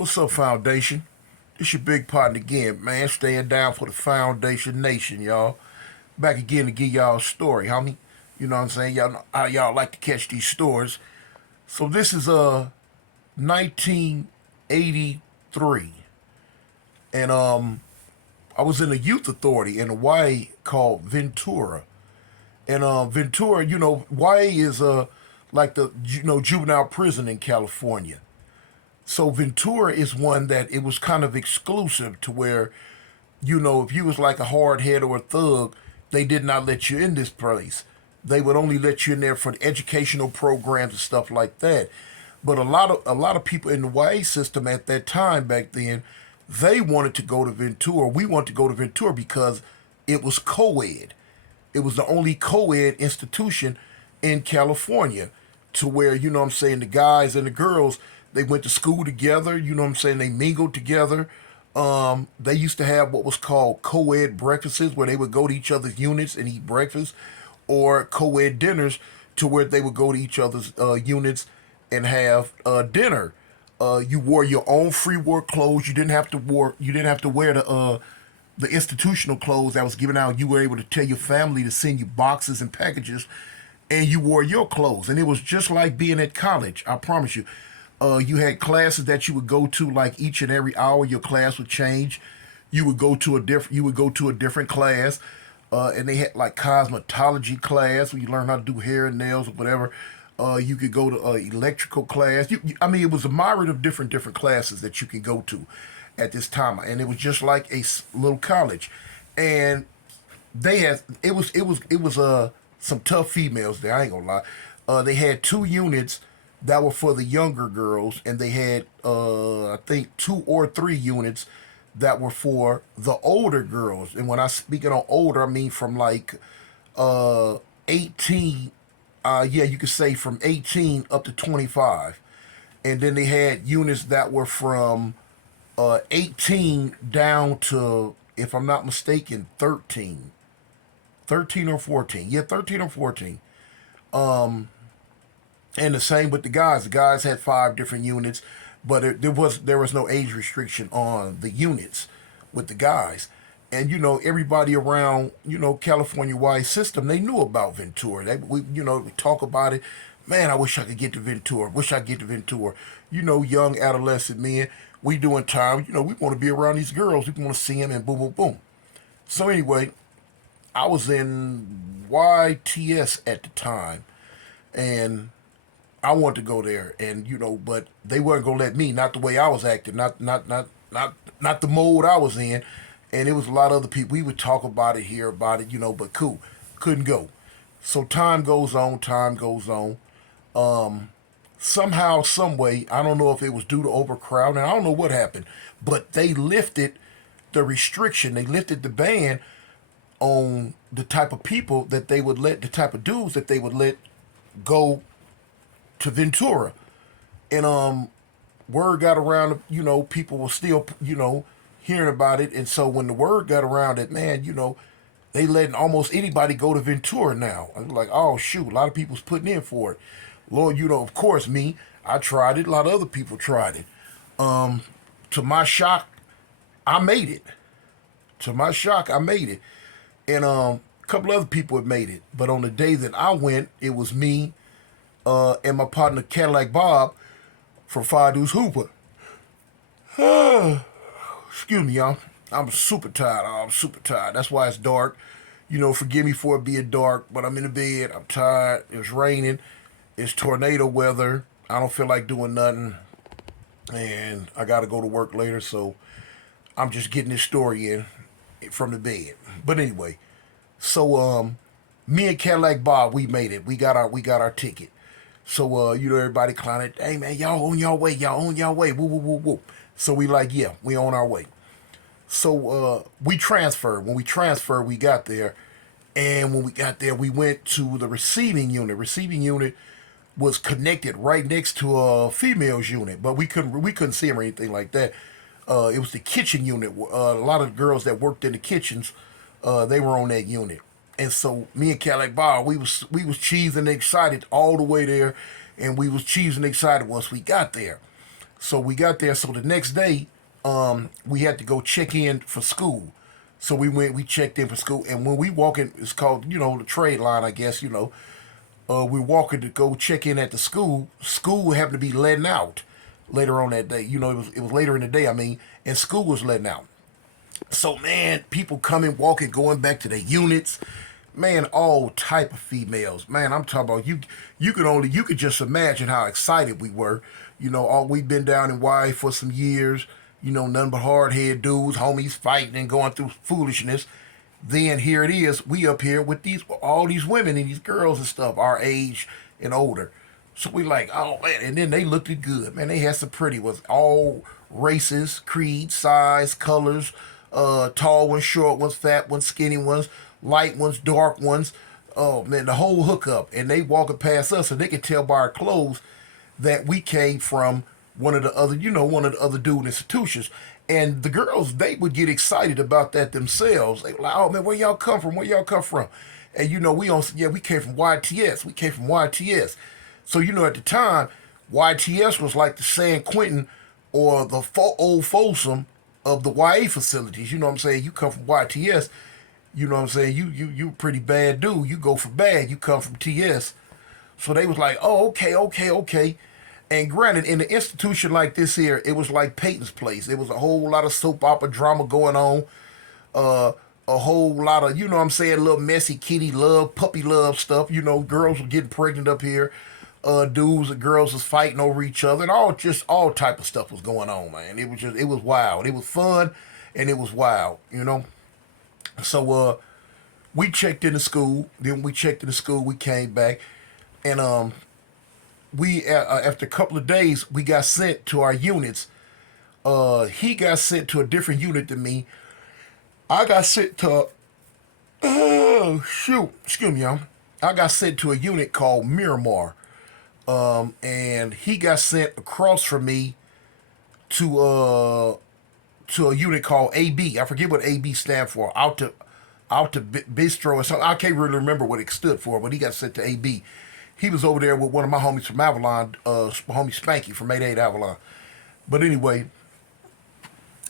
What's up, Foundation? It's your big partner again, man. Staying down for the Foundation Nation, y'all. Back again to give y'all a story, homie. You know what I'm saying? Y'all know how y'all like to catch these stories. So this is 1983, and I was in a youth authority in Hawaii called Ventura, and Ventura, Hawaii is like the juvenile prison in California. So Ventura is one that it was kind of exclusive to where, if you was like a hard head or a thug, they did not let you in this place. They would only let you in there for the educational programs and stuff like that. But a lot of people in the YA system at that time back then, they wanted to go to Ventura. We wanted to go to Ventura because it was co-ed. It was the only co-ed institution in California to where, what I'm saying, the guys and the girls, they went to school together, what I'm saying, they mingled together. They used to have what was called co-ed breakfasts where they would go to each other's units and eat breakfast, or co-ed dinners to where they would go to each other's units and have dinner. You wore your own free work clothes. You didn't have to wear the institutional clothes that was given out. You were able to tell your family to send you boxes and packages, and you wore your clothes. And it was just like being at college. I promise you. You had classes that you would go to like each and every hour. Your class would change. You would go to a different class, and they had like cosmetology class where you learn how to do hair and nails or whatever. You could go to electrical class. I mean, it was a myriad of different classes that you could go to at this time, and it was just like a little college. And they had it was some tough females there. I ain't gonna lie. They had two units that were for the younger girls, and they had I think two or three units that were for the older girls. And when I speaking on older, I mean from like 18. Yeah, you could say from 18 up to 25. And then they had units that were from 18 down to, if I'm not mistaken, 13 or 14. Yeah, 13 or 14. And the same with the guys. The guys had five different units, but there was no age restriction on the units with the guys. And everybody around California wide system, they knew about Ventura. We talk about it. Man, I wish I could get to Ventura. Wish I could get to Ventura. Young adolescent men, we doing time. We want to be around these girls. We want to see them and boom, boom, boom. So anyway, I was in YTS at the time, and I wanted to go there, and but they weren't gonna let me. Not the way I was acting. Not the mode I was in. And it was a lot of other people. We would talk about it, hear about it, but cool, couldn't go. So time goes on. Time goes on. Somehow, some way, I don't know if it was due to overcrowding. I don't know what happened, but they lifted the restriction. They lifted the ban on the type of people that they would let, the type of dudes that they would let go to Ventura. And word got around, people were still, hearing about it. And so when the word got around that, man, they letting almost anybody go to Ventura now. I was like, oh shoot, a lot of people's putting in for it. Lord, of course me, I tried it. A lot of other people tried it. To my shock, I made it. To my shock, I made it. And a couple other people had made it. But on the day that I went, it was me, and my partner Cadillac Bob from Five Deuce Hooper. Excuse me, y'all. I'm super tired. I'm super tired. That's why it's dark. Forgive me for it being dark, but I'm in the bed. I'm tired. It's raining. It's tornado weather. I don't feel like doing nothing. And I got to go to work later, so I'm just getting this story in from the bed. But anyway, so me and Cadillac Bob, we made it. We got our ticket. So everybody clowning, hey man, y'all on your way, y'all on your way, woo woo woo woo. So we like, yeah, we on our way. So we transferred. When we transferred, we got there, and when we got there, we went to the receiving unit. Receiving unit was connected right next to a female's unit, but we couldn't see them or anything like that. It was the kitchen unit. A lot of girls that worked in the kitchens, they were on that unit. And so me and Cadillac Bob, we was cheesing excited all the way there, and we was cheesing excited once we got there. So we got there. So the next day, we had to go check in for school. So we checked in for school, and when we walk in, it's called, the trade line, I guess, we're walking to go check in at the school. School happened to be letting out later on that day. It was later in the day, I mean, and school was letting out. So man, people coming, walking, going back to their units. Man, all type of females. Man, I'm talking about you. You could just imagine how excited we were. All we've been down in Y for some years. Nothing but hard head dudes, homies fighting and going through foolishness. Then here it is, we up here with all these women and these girls and stuff, our age and older. So we like, oh man, and then they looked good, man. They had some pretty ones, all races, creeds, size, colors, tall ones, short ones, fat ones, skinny ones, light ones, dark ones. Oh man, the whole hookup. And they walking past us, and they could tell by our clothes that we came from one of the other dude institutions. And the girls, they would get excited about that themselves. They were like, oh man, where y'all come from? Where y'all come from? And we came from YTS. We came from YTS. So at the time, YTS was like the San Quentin or the old Folsom of the YA facilities. You know what I'm saying? You come from YTS, you know what I'm saying? You a pretty bad dude. You go for bad. You come from TS. So they was like, oh, okay, okay, okay. And granted, in an institution like this here, it was like Peyton's place. It was a whole lot of soap opera drama going on. Uh, a whole lot of, what I'm saying, little messy kitty love, puppy love stuff. Girls were getting pregnant up here. Dudes and girls was fighting over each other, and all type of stuff was going on, man. It was wild. It was fun, and it was wild. So we checked into school. Then we checked into school. We came back, and we after a couple of days we got sent to our units. He got sent to a different unit than me. I got sent to excuse me, y'all. I got sent to a unit called Miramar. And he got sent across from me to a unit called AB. I forget what AB stand for. Out to Bistro or something. I can't really remember what it stood for, but he got sent to AB. He was over there with one of my homies from Avalon, homie Spanky from 88 Avalon. But anyway,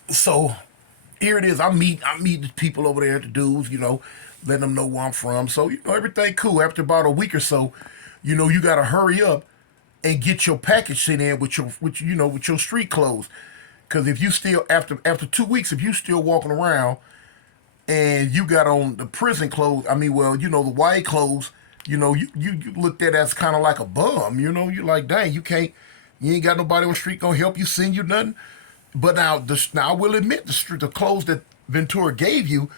so here it is. I meet the people over there, the dudes, letting them know where I'm from. So, everything cool. After about a week or so, you gotta hurry up and get your package sent in with your street clothes. Cause if you still after 2 weeks, if you still walking around and you got on the prison clothes, the white clothes, you looked at as kind of like a bum, you're like, dang, you ain't got nobody on the street gonna help you, send you nothing. But now I will admit the clothes that Ventura gave you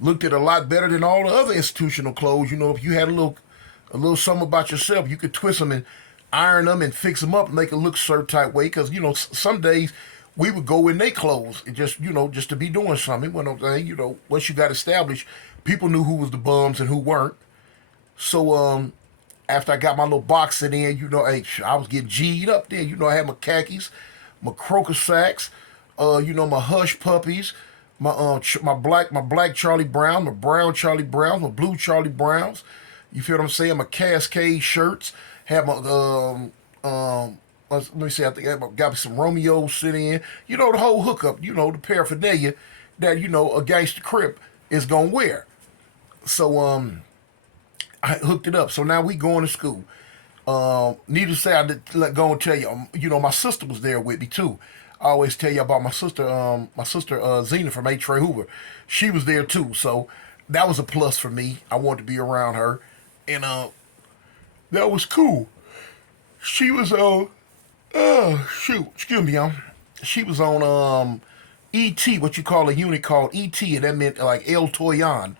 looked at a lot better than all the other institutional clothes. If you had a little something about yourself, you could twist them and iron them and fix them up and make it look a certain type way. Because some days we would go in their clothes and just to be doing something. What I'm saying, once you got established, people knew who was the bums and who weren't. So after I got my little boxing in, hey, I was getting G'd up there. I had my khakis, my croaker sacks, my hush puppies, my black Charlie Brown, my brown Charlie Browns, my blue Charlie Browns. You feel what I'm saying? My Cascade shirts. Had my let me see. I think I got me some Romeos sitting in. The whole hookup. The paraphernalia that a gangster crip is gonna wear. So I hooked it up. So now we going to school. Needless to say, I did go and tell you. My sister was there with me too. I always tell you about my sister. Zena from A. Trey Hoover. She was there too. So that was a plus for me. I wanted to be around her, and that was cool. She was on. Excuse me, y'all. She was on ET, what you call a unit called ET, and that meant like El Toyan.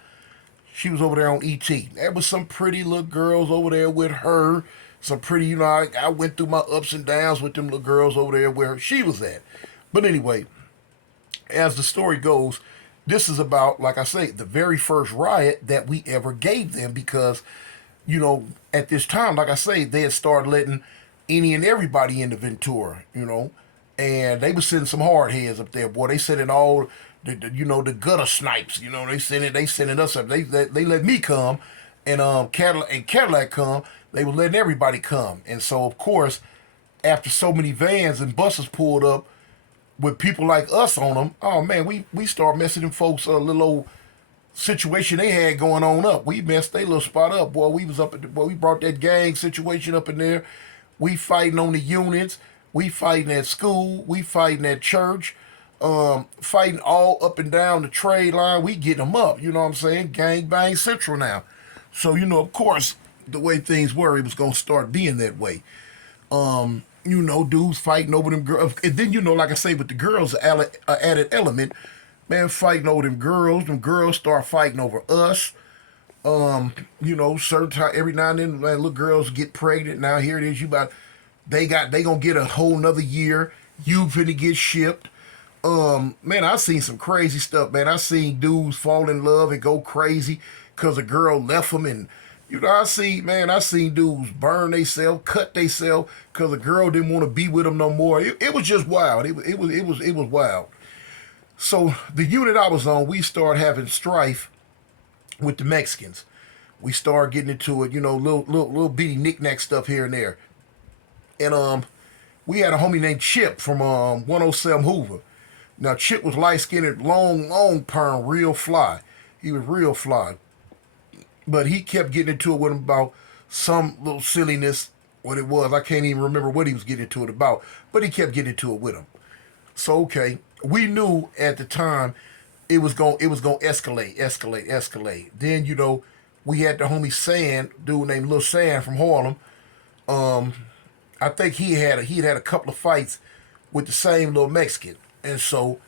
She was over there on ET. There was some pretty little girls over there with her. Some pretty, I went through my ups and downs with them little girls over there where she was at. But anyway, as the story goes, this is about, like I say, the very first riot that we ever gave them because, at this time, like I say, they had started letting any and everybody into Ventura, and they was sending some hard heads up there, boy. They sending all the gutter snipes, they sending us up. They let me come, and Cadillac come. They were letting everybody come, and so of course after so many vans and buses pulled up with people like us on them, oh man, we start messing them folks a little old situation they had going on up. We messed their little spot up, boy. We was up at the, boy. We brought that gang situation up in there. We fighting on the units. We fighting at school. We fighting at church. Fighting all up and down the trade line. We get them up. You know what I'm saying? Gang bang central now. So of course, the way things were, it was gonna start being that way. Dudes fighting over them girls. And then, like I say, with the girls, added element, man, fighting over them girls start fighting over us. Certain time, every now and then, man, little girls get pregnant. Now here it is, they gonna get a whole nother year. You finna get shipped. Man, I seen some crazy stuff, man. I seen dudes fall in love and go crazy because a girl left them, and I seen dudes burn theyself, cut theyself because a girl didn't want to be with them no more. It was just wild. It was wild. So the unit I was on, we started having strife with the Mexicans. We started getting into it, little bitty knick-knack stuff here and there. And we had a homie named Chip from 107 Hoover. Now Chip was light skinned, long perm, real fly. He was real fly. But he kept getting into it with him about some little silliness. What it was, I can't even remember what he was getting into it about. But he kept getting into it with him. So okay, we knew at the time it was gonna escalate. Then we had the homie Sand, dude named Lil Sand from Harlem. I think he'd had a couple of fights with the same little Mexican, and so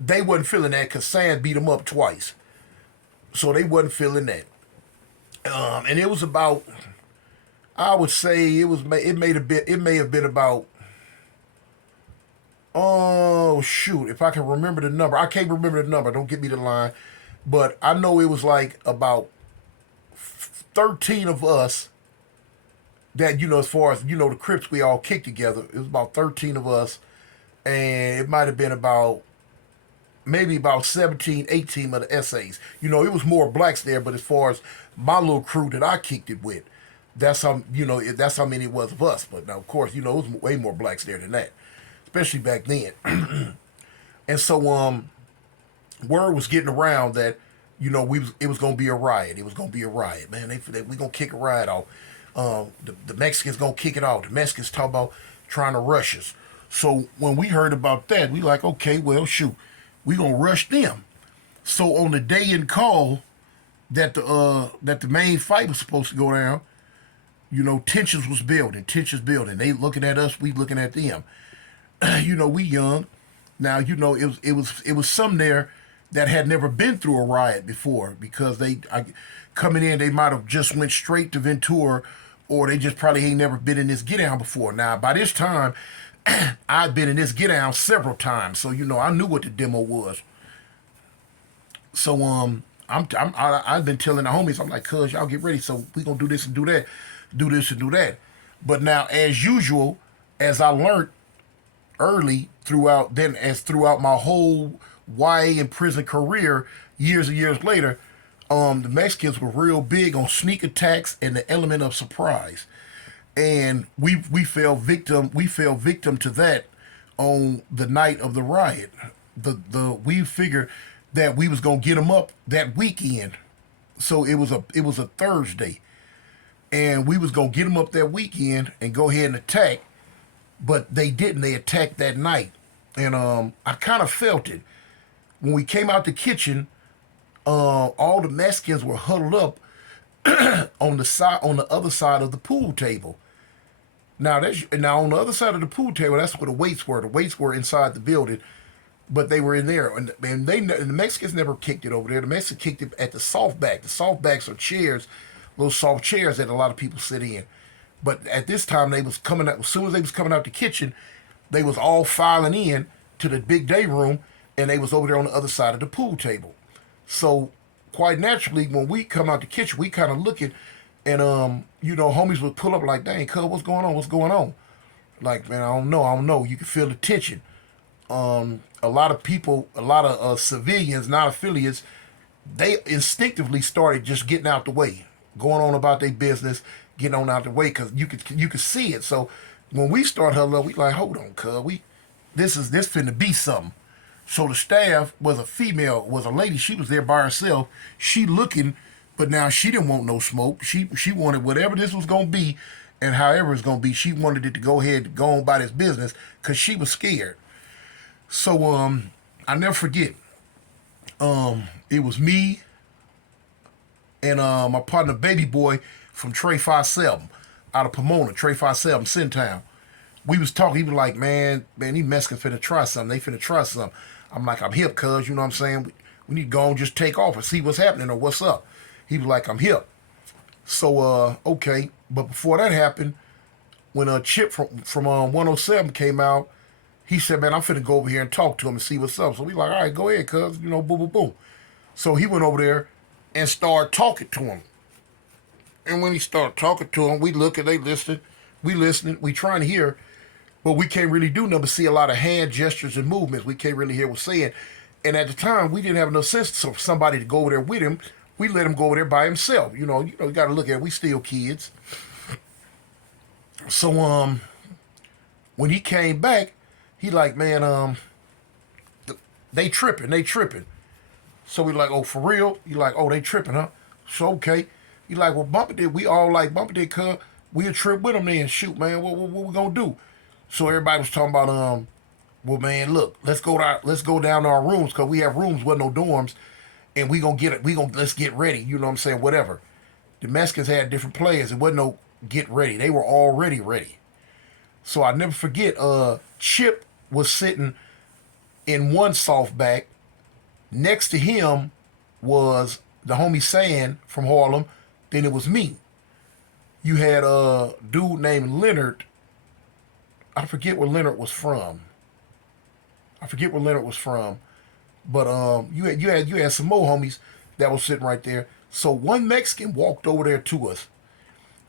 they wasn't feeling that because Sand beat him up twice, so they wasn't feeling that. And it was about, I would say it may have been about, oh shoot, if I can remember the number. I can't remember the number, don't get me the line. But I know it was like about 13 of us that, as far as, the Crips we all kicked together. It was about 13 of us. And it might have been about, maybe about 17, 18 of the essays. It was more blacks there, but as far as my little crew that I kicked it with, that's how many it was of us. But now, of course, it was way more blacks there than that, especially back then. And so, word was getting around that, it was gonna be a riot. It was gonna be a riot, man. We gonna kick a riot off. The Mexicans gonna kick it off. The Mexicans talk about trying to rush us. So when we heard about that, we like, okay, well, shoot, we gonna rush them. So on the day in call that the main fight was supposed to go down, tensions was building, tensions building. They looking at us, we looking at them. We young. Now, it was some there that had never been through a riot before because coming in, they might have just went straight to Ventura, or they just probably ain't never been in this get down before. Now, by this time, I'd been in this get down several times, so I knew what the demo was. So I've been telling the homies, I'm like, cuz y'all get ready, so we gonna do this and do that, do this and do that. But now, as usual, as I learned early throughout my whole YA and prison career, years and years later, the Mexicans were real big on sneak attacks and the element of surprise, and we fell victim to that on the night of the riot. We figured that we was gonna get them up that weekend, so it was a Thursday, and we was gonna get them up that weekend and go ahead and attack, but they didn't. They attacked that night, and I kind of felt it when we came out the kitchen. All the Mexicans were huddled up on the other side of the pool table. Now on the other side of the pool table, that's where the weights were. The weights were inside the building, but they were in there, and the Mexicans never kicked it over there. The Mexicans kicked it at the soft back. The soft backs are chairs, little soft chairs that a lot of people sit in. But at this time, they was coming out. As soon as they was coming out the kitchen, they was all filing in to the big day room, and they was over there on the other side of the pool table. So quite naturally, when we come out the kitchen, we kind of looking, and homies would pull up like, "Dang, cuz, what's going on? What's going on?" Like, man, I don't know. You can feel the tension. A lot of people, a lot of civilians, not affiliates, they instinctively started just getting out the way, going on about their business, getting on out the way because you could see it. So When we start huddling up, we like, hold on, cuz this finna be something. So the staff was a female, was a lady. She was there by herself. She looking, but now she didn't want no smoke. She wanted whatever this was gonna be, and however it's gonna be. She wanted it to go ahead and go on by this business because she was scared. So I never forget. It was me and my partner Baby Boy from Trey 57 out of Pomona, Trey 57, Sintown. We was talking. He was like, man, these Mexicans finna try something. They finna try something. I'm like, I'm hip, cuz, you know what I'm saying? We need to go and just take off and see what's happening or what's up. He was like, I'm hip. So, okay. But before that happened, when Chip from 107 came out, he said, man, I'm finna go over here and talk to him and see what's up. So we like, all right, go ahead, cuz, you know, boom, boom, boom. So he went over there and started talking to him. And when he started talking to him, we look and they listening. We listening. We trying to hear. But we can't really do nothing but see a lot of hand gestures and movements. We can't really hear what's saying. And at the time, we didn't have enough sense for somebody to go over there with him. We let him go over there by himself. You got to look at it. We still kids. So when he came back, he like, man, they tripping. So we like, oh, for real? You like, oh, they tripping, huh? So okay. You like, well, bump it. We all like bump it, cuz we'll trip with them then. Shoot, man, what we gonna do? So everybody was talking about, well, man, look, let's go down to our rooms because we have rooms with no dorms, and we gonna get it. Let's get ready. You know what I'm saying? Whatever. The Mexicans had different players. It wasn't no get ready. They were already ready. So I never forget. Chip was sitting in one softback. Next to him was the homie Sand from Harlem. Then it was me. You had a dude named Leonard. I forget where Leonard was from. But you had some more homies that was sitting right there. So one Mexican walked over there to us,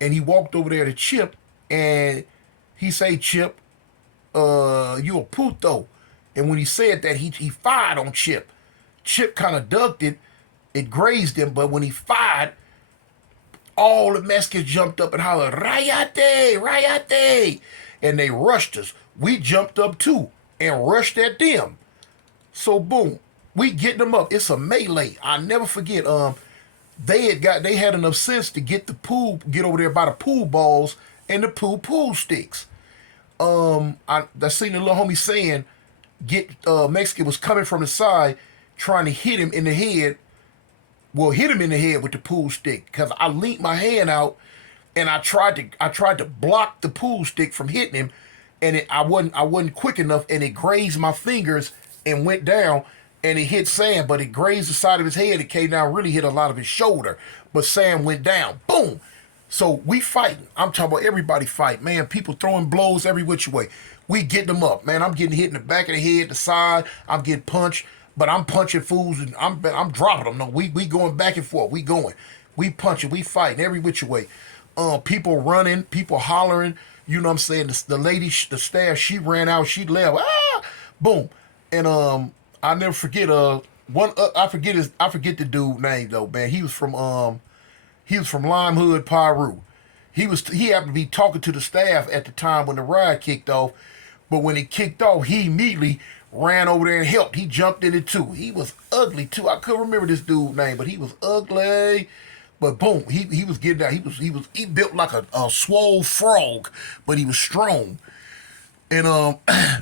and he walked over there to Chip, and he say, Chip, you a puto. And when he said that, he fired on Chip. Chip kind of ducked it. It grazed him, but when he fired, all the Mexicans jumped up and hollered, riot, riot. And they rushed us. We jumped up too and rushed at them. So boom, we get them up. It's a melee. I never forget. They had enough sense to get over there by the pool balls and the pool sticks. I seen the little homie saying, Mexican was coming from the side, trying to hit him in the head. Well, hit him in the head with the pool stick because I leaned my hand out and I tried to block the pool stick from hitting him, and I wasn't quick enough, and it grazed my fingers and went down, and it hit Sam, but it grazed the side of his head. It came down, really hit a lot of his shoulder, but Sam went down. Boom. So we fighting. I'm talking about everybody fight, man. People throwing blows every which way. We getting them up, man. I'm getting hit in the back of the head, the side. I'm getting punched, but I'm punching fools and I'm dropping them. No, we going back and forth. We punching, we fighting every which way. People running, people hollering. You know what I'm saying? The lady, the staff, she ran out, she left. Ah, boom, and I never forget. I forget the dude name though, man. He was from Lime Hood, Peru. He happened to be talking to the staff at the time when the riot kicked off. But when it kicked off, he immediately ran over there and helped. He jumped in it too. He was ugly too. I couldn't remember this dude's name, but he was ugly. But boom, he was getting down. He built like a swole frog, but he was strong. And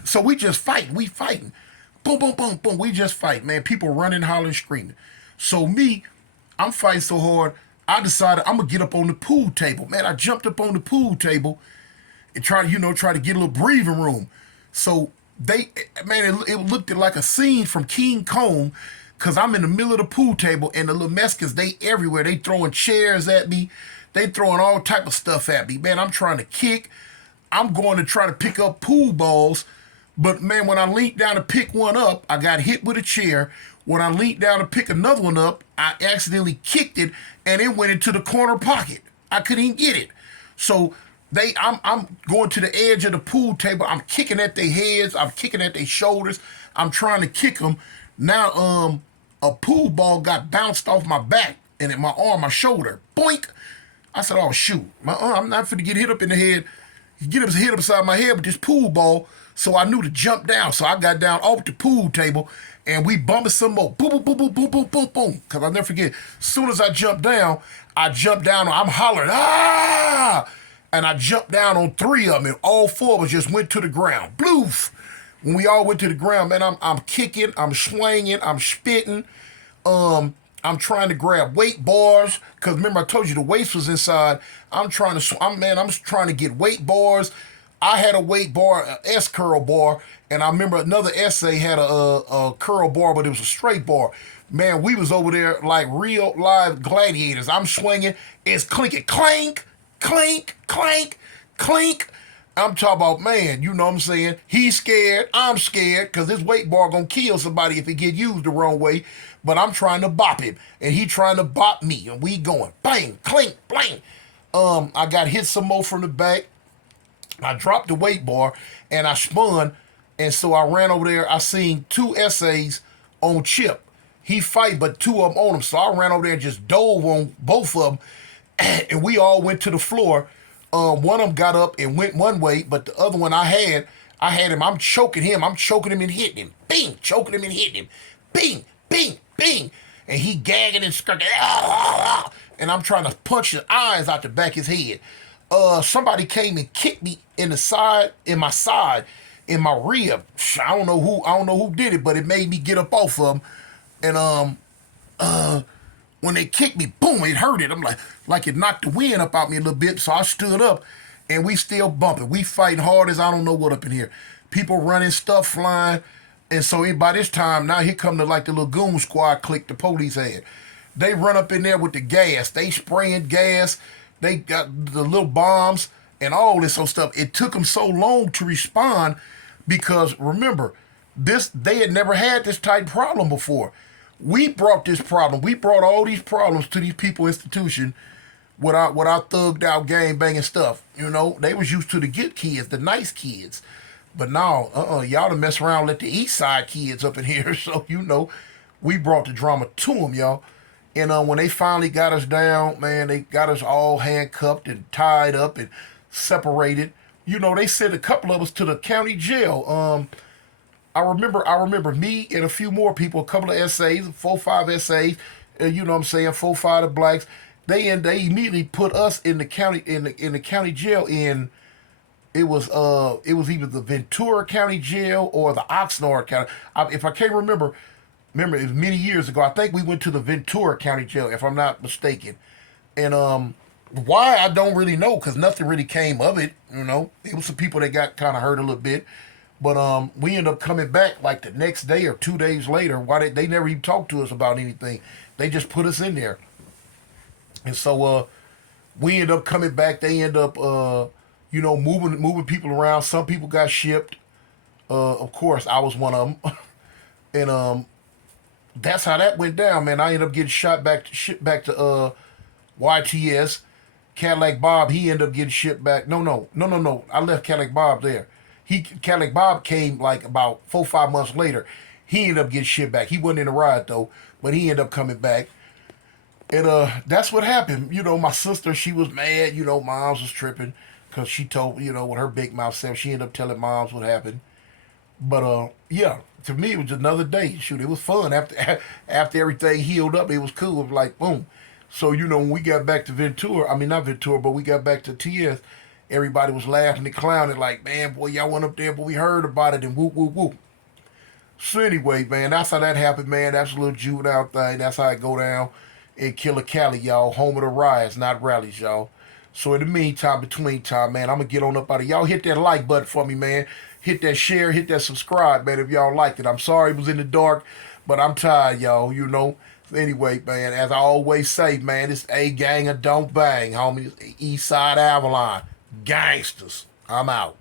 so we just fighting. We fighting. Boom, boom, boom, boom. We just fight, man. People running, hollering, screaming. So me, I'm fighting so hard. I decided I'm gonna get up on the pool table. Man, I jumped up on the pool table and try to get a little breathing room. So it looked like a scene from King Kong, cause I'm in the middle of the pool table and the little Mexicans, they everywhere. They throwing chairs at me. They throwing all type of stuff at me. Man, I'm trying to kick. I'm going to try to pick up pool balls. But man, when I leaned down to pick one up, I got hit with a chair. When I leaned down to pick another one up, I accidentally kicked it and it went into the corner pocket. I couldn't even get it. So I'm going to the edge of the pool table. I'm kicking at their heads. I'm kicking at their shoulders. I'm trying to kick them. Now, a pool ball got bounced off my back and in my arm, my shoulder. Boink! I said, oh, shoot. I'm not finna get hit up in the head. He get his head upside my head with this pool ball. So I knew to jump down. So I got down off the pool table and we bumping some more. Boom, boom, boom, boom, boom, boom, boom, boom. Because I'll never forget. As soon as I jumped down, I'm hollering, ah! And I jumped down on three of them, and all four of us just went to the ground. Bloof! When we all went to the ground, man, I'm kicking, I'm swinging, I'm spitting. I'm trying to grab weight bars because remember I told you the weights was inside. I'm trying to get weight bars. I had a weight bar, a S curl bar, and I remember another essay had a curl bar, but it was a straight bar. Man, we was over there like real live gladiators. I'm swinging, it's clinking, clank, clink, clank, clink. I'm talking about, man, you know what I'm saying? He's scared, I'm scared, because this weight bar gonna kill somebody if it get used the wrong way. But I'm trying to bop him, and he trying to bop me, and we going bang, clink, bang. I got hit some more from the back. I dropped the weight bar, and I spun, and so I ran over there. I seen two essays on Chip. He fight, but two of them on him. So I ran over there and just dove on both of them, and we all went to the floor. One of them got up and went one way, but the other one I had him. I'm choking him and hitting him. Bing, choking him and hitting him. Bing, bing, bing, and he gagging and skirting. And I'm trying to punch his eyes out the back of his head. Somebody came and kicked me in the side, in my rib. I don't know who did it, but it made me get up off of him. And when they kicked me, boom, it hurted. I'm like it knocked the wind up out me a little bit. So I stood up, and we still bumping. We fighting hard as I don't know what up in here. People running, stuff flying. And so by this time, now here come the little goon squad clique the police had. They run up in there with the gas. They spraying gas. They got the little bombs and all this old stuff. It took them so long to respond because remember, they had never had this type of problem before. We brought this problem. We brought all these problems to these people institution with our thugged out gang banging stuff. You know, they was used to the good kids, the nice kids. But now, y'all done mess around, let the East Side kids up in here. So, you know, we brought the drama to them, y'all. And when they finally got us down, man, they got us all handcuffed and tied up and separated. You know, they sent a couple of us to the county jail. I remember me and a few more people, a couple of essays, 4-5 essays. You know what I'm saying, 4-5 of blacks. They immediately put us in the county in the county jail in. It was either the Ventura County Jail or the Oxnard County. If I can't remember it was many years ago. I think we went to the Ventura County Jail, if I'm not mistaken. And why I don't really know, because nothing really came of it. You know, it was some people that got kind of hurt a little bit, but we ended up coming back like the next day or 2 days later. Why they never even talked to us about anything? They just put us in there, and so we ended up coming back. They ended up moving people around. Some people got shipped. Of course, I was one of them, and that's how that went down, man. I ended up getting shipped back to YTS. Cadillac Bob, he ended up getting shipped back. No. I left Cadillac Bob there. Cadillac Bob came like about 4-5 months later. He ended up getting shipped back. He wasn't in the ride though, but he ended up coming back. And that's what happened. You know, my sister, she was mad. You know, Moms was tripping because she told, you know, with her big mouth self, she ended up telling Moms what happened. But yeah, to me it was another day. Shoot, it was fun after everything healed up. It was cool. It was like boom. So you know, when we got back to Ventura, I mean not Ventura, but we got back to TS. Everybody was laughing and clowning like, man, boy, y'all went up there, but we heard about it and whoop whoop whoop. So anyway, man, that's how that happened, man. That's a little juvenile thing. That's how it go down in Killer Cali, y'all. Home of the riots, not rallies, y'all. So in the meantime, between time, man, I'm gonna get on up out of y'all. Hit that like button for me, man. Hit that share, hit that subscribe, man, if y'all liked it. I'm sorry it was in the dark, but I'm tired, y'all, you know. Anyway, man, as I always say, man, it's A gang or don't bang, homie. East Side Avalon. Gangsters. I'm out.